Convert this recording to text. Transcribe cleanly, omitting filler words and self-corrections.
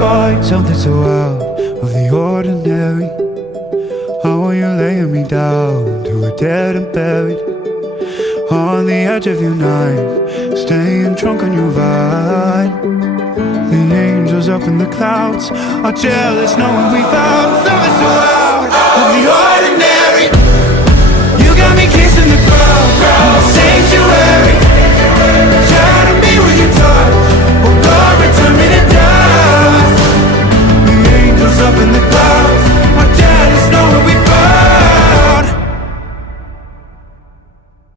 find something so out of the ordinary. How are you laying me down to a dead and buried on the edge of your night, staying drunk on your vine. The angels up in the clouds are jealous knowing we found something so out.